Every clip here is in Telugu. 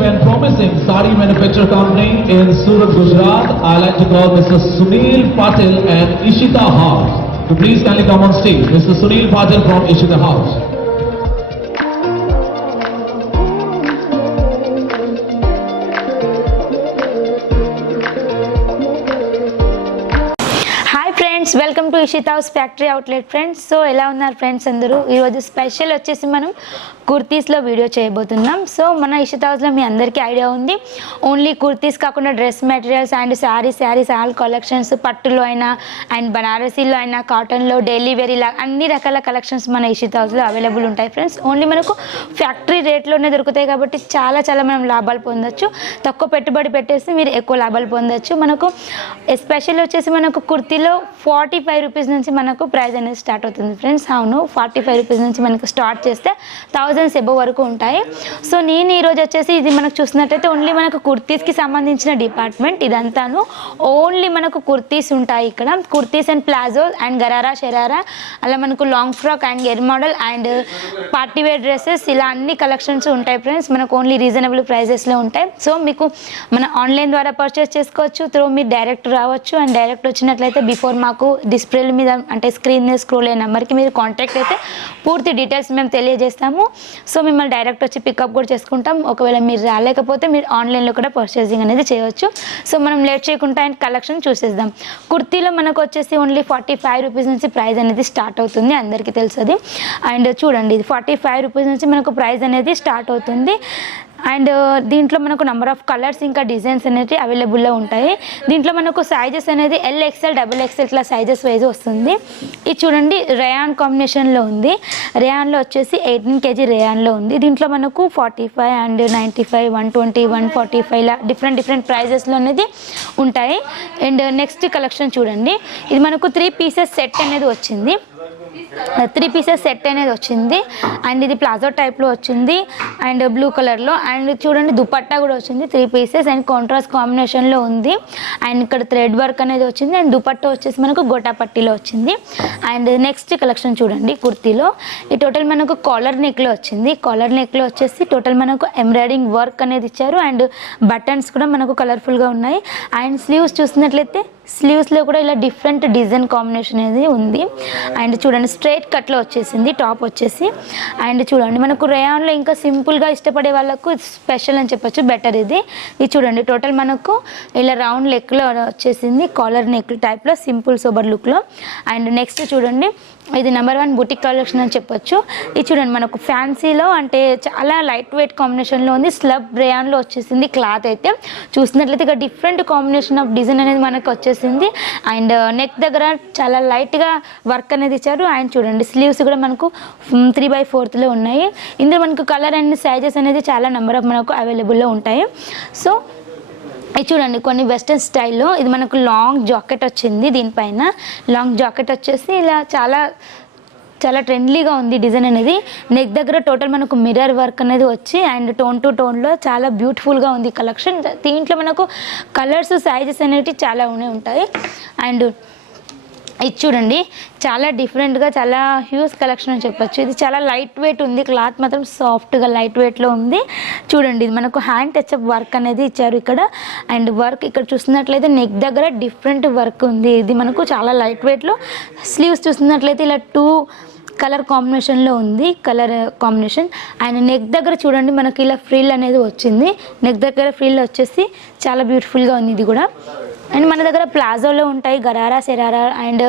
innovative and promising sari manufacturer company in Surat, Gujarat. I like to call Mr. Sunil Patil and Ishita House. So please kindly come on stage. Mr. Sunil Patil from Ishita House. Welcome to Ishita house factory outlet friends. So ఎలా ఉన్నారు ఫ్రెండ్స్ అందరూ? ఈరోజు స్పెషల్ వచ్చేసి మనం కుర్తీస్లో వీడియో చేయబోతున్నాం. సో మన ఇషిత హౌస్లో మీ అందరికీ ఐడియా ఉంది, ఓన్లీ కుర్తీస్ కాకుండా dress materials and saris all collections, పట్టులో అయినా అండ్ బనారసీలో అయినా, కాటన్లో, డైలీ వేర్, ఇలా అన్ని రకాల కలెక్షన్స్ మన ఇషిత హౌస్లో అవైలబుల్ ఉంటాయి ఫ్రెండ్స్. ఓన్లీ మనకు ఫ్యాక్టరీ రేట్లోనే దొరుకుతాయి కాబట్టి చాలా మనం లాభాలు పొందొచ్చు. తక్కువ పెట్టుబడి పెట్టేసి మీరు ఎక్కువ లాభాలు పొందొచ్చు. మనకు ఎస్పెషల్ వచ్చేసి మనకు కుర్తీలో 45 రూపీస్ నుంచి మనకు ప్రైస్ అనేది స్టార్ట్ అవుతుంది ఫ్రెండ్స్. అవును, 45 రూపీస్ నుంచి మనకు స్టార్ట్ చేస్తే 1000 ఎబో వరకు ఉంటాయి. సో నేను ఈరోజు వచ్చేసి ఇది మనకు చూసినట్టయితే ఓన్లీ మనకు కుర్తీస్కి సంబంధించిన డిపార్ట్మెంట్ ఇదంతాను. ఓన్లీ మనకు కుర్తీస్ ఉంటాయి ఇక్కడ. Kurtis and palazzo and gharara, sharara, అలా మనకు లాంగ్ ఫ్రాక్ అండ్ గెర్ మోడల్ అండ్ పార్టీవేర్ డ్రెస్సెస్, ఇలా అన్ని కలెక్షన్స్ ఉంటాయి ఫ్రెండ్స్. మనకు ఓన్లీ రీజనబుల్ ప్రైజెస్లో ఉంటాయి. సో మీకు మన ఆన్లైన్ ద్వారా పర్చేస్ చేసుకోవచ్చు, త్రూ మీరు డైరెక్ట్ రావచ్చు. అండ్ డైరెక్ట్ వచ్చినట్లయితే బిఫోర్ మాకు డిస్ప్లే మీద అంటే స్క్రీన్ మీద స్క్రోల్ అయిన నెంబర్కి మీరు కాంటాక్ట్ అయితే పూర్తి డీటెయిల్స్ మేము తెలియజేస్తాము. సో మిమ్మల్ని డైరెక్ట్ వచ్చి పికప్ కూడా చేసుకుంటాం. ఒకవేళ మీరు రాలేకపోతే మీరు ఆన్లైన్లో కూడా పర్చేసింగ్ అనేది చేయవచ్చు. సో మనం లేట్ చేయకుండా అండ్ కలెక్షన్ చూసేద్దాం. కుర్తీలో మనకు వచ్చేసి ఓన్లీ 45 రూపీస్ నుంచి ప్రైస్ అనేది స్టార్ట్ అవుతుంది, అందరికీ తెలుస్తుంది. అండ్ చూడండి, ఇది 45 రూపీస్ నుంచి మనకు ప్రైస్ అనేది స్టార్ట్ అవుతుంది. అండ్ దీంట్లో మనకు నెంబర్ ఆఫ్ కలర్స్ ఇంకా డిజైన్స్ అనేవి అవైలబుల్లో ఉంటాయి. దీంట్లో మనకు సైజెస్ అనేది LXL, XXL ఇట్లా సైజెస్ వైజ్ వస్తుంది. ఇది చూడండి, రేయాన్ కాంబినేషన్లో ఉంది. రేయాన్లో వచ్చేసి 18 kg రేయాన్లో ఉంది. దీంట్లో మనకు 45 అండ్ 95, 120, 145 ఇలా డిఫరెంట్ ప్రైజెస్లో అనేది ఉంటాయి. అండ్ నెక్స్ట్ కలెక్షన్ చూడండి, ఇది మనకు 3 పీసెస్ సెట్ అనేది వచ్చింది. 3 పీసెస్ సెట్ అనేది వచ్చింది. అండ్ ఇది ప్లాజో టైప్లో వచ్చింది అండ్ బ్లూ కలర్లో. అండ్ చూడండి, దుపట్టా కూడా వచ్చింది 3 పీసెస్ అండ్ కాంట్రాస్ట్ కాంబినేషన్లో ఉంది. అండ్ ఇక్కడ థ్రెడ్ వర్క్ అనేది వచ్చింది. అండ్ దుపట్టా వచ్చేసి మనకు గోటా పట్టీలో వచ్చింది. అండ్ నెక్స్ట్ కలెక్షన్ చూడండి, కుర్తీలో ఈ టోటల్ మనకు కాలర్ నెక్లో వచ్చింది. కాలర్ నెక్లో వచ్చేసి టోటల్ మనకు ఎంబ్రాయిడింగ్ వర్క్ అనేది ఇచ్చారు. అండ్ బటన్స్ కూడా మనకు కలర్ఫుల్గా ఉన్నాయి. అండ్ స్లీవ్స్ చూసినట్లయితే స్లీవ్స్లో కూడా ఇలా డిఫరెంట్ డిజైన్ కాంబినేషన్ అనేది ఉంది. అండ్ చూడండి, స్ట్రైట్ కట్లో వచ్చేసింది టాప్ వచ్చేసి. అండ్ చూడండి, మనకు రేయాన్లో ఇంకా సింపుల్గా ఇష్టపడే వాళ్ళకు స్పెషల్ అని చెప్పొచ్చు, బెటర్ ఇది చూడండి. టోటల్ మనకు ఇలా రౌండ్ నెక్లో వచ్చేసింది, కాలర్ నెక్ టైప్లో సింపుల్ సోబర్ లుక్లో. అండ్ నెక్స్ట్ చూడంండి, ఇది నెంబర్ 1 బుటిక్ కలెక్షన్ అని చెప్పొచ్చు. ఇది చూడండి, మనకు ఫ్యాన్సీలో అంటే చాలా లైట్ వెయిట్ కాంబినేషన్లో ఉంది. స్లబ్ రేయాన్లో వచ్చేసింది. క్లాత్ అయితే చూసినట్లయితే ఇక డిఫరెంట్ కాంబినేషన్ ఆఫ్ డిజైన్ అనేది మనకు వచ్చేసింది. అండ్ నెక్ దగ్గర చాలా లైట్గా వర్క్ అనేది ఇచ్చారు. అండ్ చూడండి, స్లీవ్స్ కూడా మనకు 3/4లో ఉన్నాయి. ఇందులో మనకు కలర్ అండ్ సైజెస్ అనేది చాలా నెంబర్ ఆఫ్ మనకు అవైలబుల్లో ఉంటాయి. సో ఇది చూడండి, కొన్ని వెస్ట్రన్ స్టైల్లో ఇది మనకు లాంగ్ జాకెట్ వచ్చింది. దీనిపైన లాంగ్ జాకెట్ వచ్చేసి ఇలా చాలా ట్రెండ్లీగా ఉంది డిజైన్ అనేది. నెక్ దగ్గర టోటల్ మనకు మిర్రర్ వర్క్ అనేది వచ్చి అండ్ టోన్ టు టోన్లో చాలా బ్యూటిఫుల్గా ఉంది కలెక్షన్. దీంట్లో మనకు కలర్స్, సైజెస్ అనేవి చాలా ఉంటాయి. అండ్ ఇది చూడండి, చాలా డిఫరెంట్గా చాలా హ్యూజ్ కలెక్షన్ అని చెప్పొచ్చు. ఇది చాలా లైట్ వెయిట్ ఉంది, క్లాత్ మాత్రం సాఫ్ట్గా లైట్ వెయిట్లో ఉంది. చూడండి, ఇది మనకు హ్యాండ్ టచ్అప్ వర్క్ అనేది ఇచ్చారు ఇక్కడ. అండ్ వర్క్ ఇక్కడ చూసినట్లయితే నెక్ దగ్గర డిఫరెంట్ వర్క్ ఉంది. ఇది మనకు చాలా లైట్ వెయిట్లో. స్లీవ్స్ చూసినట్లయితే ఇలా 2 కలర్ కాంబినేషన్లో ఉంది, కలర్ కాంబినేషన్. అండ్ నెక్ దగ్గర చూడండి, మనకి ఇలా ఫ్రిల్ అనేది వచ్చింది. నెక్ దగ్గర ఫ్రిల్ వచ్చేసి చాలా బ్యూటిఫుల్గా ఉంది ఇది కూడా. అండ్ మన దగ్గర ప్లాజోలో ఉంటాయి, గరారా, శరారా అండ్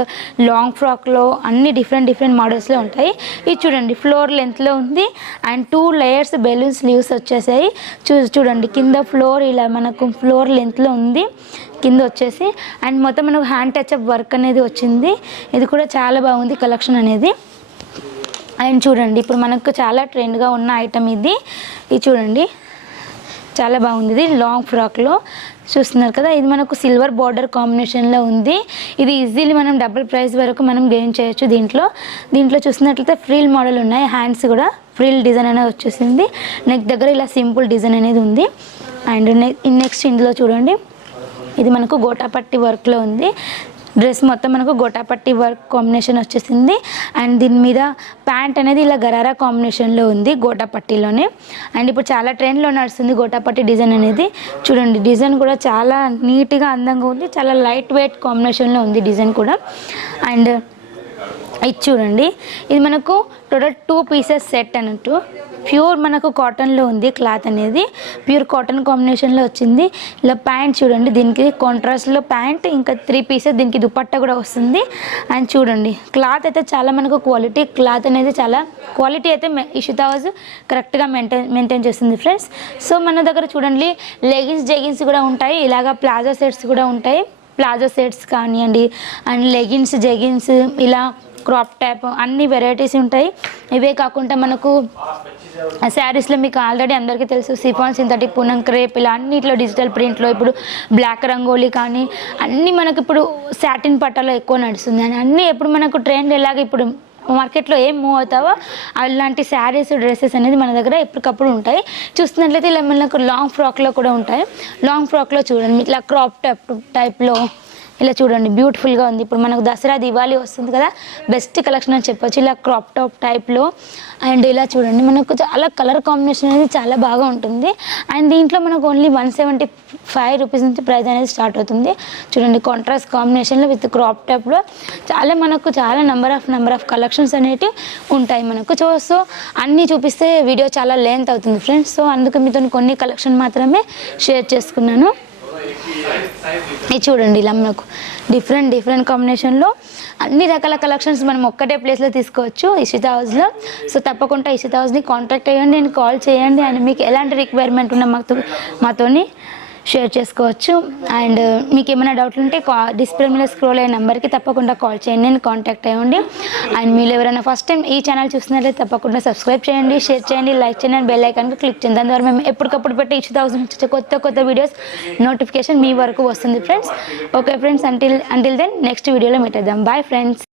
లాంగ్ ఫ్రాక్లో అన్ని డిఫరెంట్ మోడల్స్లో ఉంటాయి. ఇది చూడండి, ఫ్లోర్ లెంత్లో ఉంది. అండ్ 2 లేయర్స్ బెలూన్ స్లీవ్స్ వచ్చేసాయి. చూడండి, కింద ఫ్లోర్ ఇలా మనకు ఫ్లోర్ లెంత్లో ఉంది కింద వచ్చేసి. అండ్ మొత్తం మనకు హ్యాండ్ టచ్అప్ వర్క్ అనేది వచ్చింది. ఇది కూడా చాలా బాగుంది కలెక్షన్ అనేది. అండ్ చూడండి, ఇప్పుడు మనకు చాలా ట్రెండ్గా ఉన్న ఐటమ్ ఇది చూడండి, చాలా బాగుంది. ఇది లాంగ్ ఫ్రాక్లో చూస్తున్నారు కదా. ఇది మనకు సిల్వర్ బార్డర్ కాంబినేషన్లో ఉంది. ఇది ఈజీలీ మనం డబుల్ ప్రైస్ వరకు మనం గెయిన్ చేయొచ్చు. దీంట్లో చూసినట్లయితే ఫ్రిల్ మోడల్ ఉన్నాయి. హ్యాండ్స్ కూడా ఫ్రిల్ డిజైన్ అనేది వచ్చేసింది. నెక్ దగ్గర ఇలా సింపుల్ డిజైన్ అనేది ఉంది. అండ్ నెక్స్ట్ ఇందులో చూడండి, ఇది మనకు గోటాపట్టి వర్క్లో ఉంది. డ్రెస్ మొత్తం మనకు గోటాపట్టి వర్క్ కాంబినేషన్ వచ్చేసింది. అండ్ దీని మీద ప్యాంట్ అనేది ఇలా గరారా కాంబినేషన్లో ఉంది గోటాపట్టిలోనే. అండ్ ఇప్పుడు చాలా ట్రెండ్లో నడుస్తుంది గోటాపట్టి డిజైన్ అనేది. చూడండి డిజైన్ కూడా చాలా నీట్గా అందంగా ఉంది, చాలా లైట్ వెయిట్ కాంబినేషన్లో ఉంది డిజైన్ కూడా. అండ్ ఇది చూడండి, ఇది మనకు టోటల్ 2 పీసెస్ సెట్ అన్నట్టు. ప్యూర్ మనకు కాటన్లో ఉంది క్లాత్ అనేది, ప్యూర్ కాటన్ కాంబినేషన్లో వచ్చింది. ఇలా ప్యాంట్ చూడండి, దీనికి కాంట్రాస్ట్లో ప్యాంట్, ఇంకా 3 పీసెస్ దీనికి దుపట్టా కూడా వస్తుంది. అండ్ చూడండి క్లాత్ అయితే చాలా మనకు క్వాలిటీ, క్లాత్ అనేది చాలా క్వాలిటీ అయితే ఇషితా హౌస్ కరెక్ట్గా మెయింటైన్ చేస్తుంది ఫ్రెండ్స్. సో మన దగ్గర చూడండి లెగిన్స్ జెగిన్స్ కూడా ఉంటాయి, ఇలాగ ప్లాజో సెట్స్ కూడా ఉంటాయి. ప్లాజో సెట్స్ కానివ్వండి, అండ్ లెగిన్స్ జెగిన్స్, ఇలా క్రాప్ టాప్, అన్ని వెరైటీస్ ఉంటాయి. ఇవే కాకుండా మనకు శారీస్లో మీకు ఆల్రెడీ అందరికీ తెలుసు సిఫాన్, సింథటిక్, పూనం, క్రేప్, ఇలా అన్నిట్లో డిజిటల్ ప్రింట్లో ఇప్పుడు బ్లాక్ రంగోలీ కానీ అన్నీ మనకు ఇప్పుడు సాటిన్ పట్టాలో ఎక్కువ నడుస్తుంది. అని అన్నీ ఎప్పుడు మనకు ట్రెండ్ ఎలాగ ఇప్పుడు మార్కెట్లో ఏం మూవ్ అవుతావో అలాంటి శారీస్ డ్రెస్సెస్ అనేది మన దగ్గర ఎప్పటికప్పుడు ఉంటాయి. చూస్తున్నట్లయితే ఇలా మనకు లాంగ్ ఫ్రాక్లో కూడా ఉంటాయి. లాంగ్ ఫ్రాక్లో చూడండి ఇట్లా క్రాప్ టాప్ టైప్లో ఇలా చూడండి బ్యూటిఫుల్గా ఉంది. ఇప్పుడు మనకు దసరా దివాళీ వస్తుంది కదా, బెస్ట్ కలెక్షన్ అని చెప్పొచ్చు. ఇలా క్రాప్ టాప్ టైప్లో. అండ్ ఇలా చూడండి మనకు చాలా కలర్ కాంబినేషన్ అనేది చాలా బాగా ఉంటుంది. అండ్ దీంట్లో మనకు ఓన్లీ 175 రూపీస్ నుంచి ప్రైస్ అనేది స్టార్ట్ అవుతుంది. చూడండి కాంట్రాస్ట్ కాంబినేషన్లో విత్ క్రాప్ టాప్లో చాలా నెంబర్ ఆఫ్ కలెక్షన్స్ అనేవి ఉంటాయి మనకు. సో అన్నీ చూపిస్తే వీడియో చాలా లెంత్ అవుతుంది ఫ్రెండ్స్. సో అందుకు మీతో కొన్ని కలెక్షన్ మాత్రమే షేర్ చేసుకున్నాను. ఇది చూడండి ఇలా మనకు డిఫరెంట్ కాంబినేషన్లో అన్ని రకాల కలెక్షన్స్ మనం ఒక్కటే ప్లేస్లో తీసుకోవచ్చు ఇషితా హౌస్లో. సో తప్పకుండా ఇషితా హౌస్ని కాంటాక్ట్ అయ్యండి అండ్ కాల్ చేయండి. అండ్ మీకు ఎలాంటి రిక్వైర్మెంట్ ఉన్నా మాతోని షేర్ చేసుకోవచ్చు. అండ్ మీకు ఏమైనా డౌట్లు ఉంటే డిస్ప్లే మీద స్క్రోల్ అయ్యే నెంబర్కి తప్పకుండా కాల్ చేయండి అండ్ కాంటాక్ట్ అయ్యండి. అండ్ మీరు ఎవరైనా ఫస్ట్ టైం ఈ ఛానల్ చూసినట్లయితే తప్పకుండా సబ్స్క్రైబ్ చేయండి, షేర్ చేయండి, లైక్ చేయండి అండ్ బెల్ ఐకాన్కి క్లిక్ చేయండి. దాని ద్వారా మేము ఎప్పటికప్పుడు పెట్టే ఇషితా హౌస్ నుంచి కొత్త వీడియోస్ నోటిఫికేషన్ మీ వరకు వస్తుంది friends. Okay friends, until then next వీడియోలో మీట్ అవుదాం. Bye friends.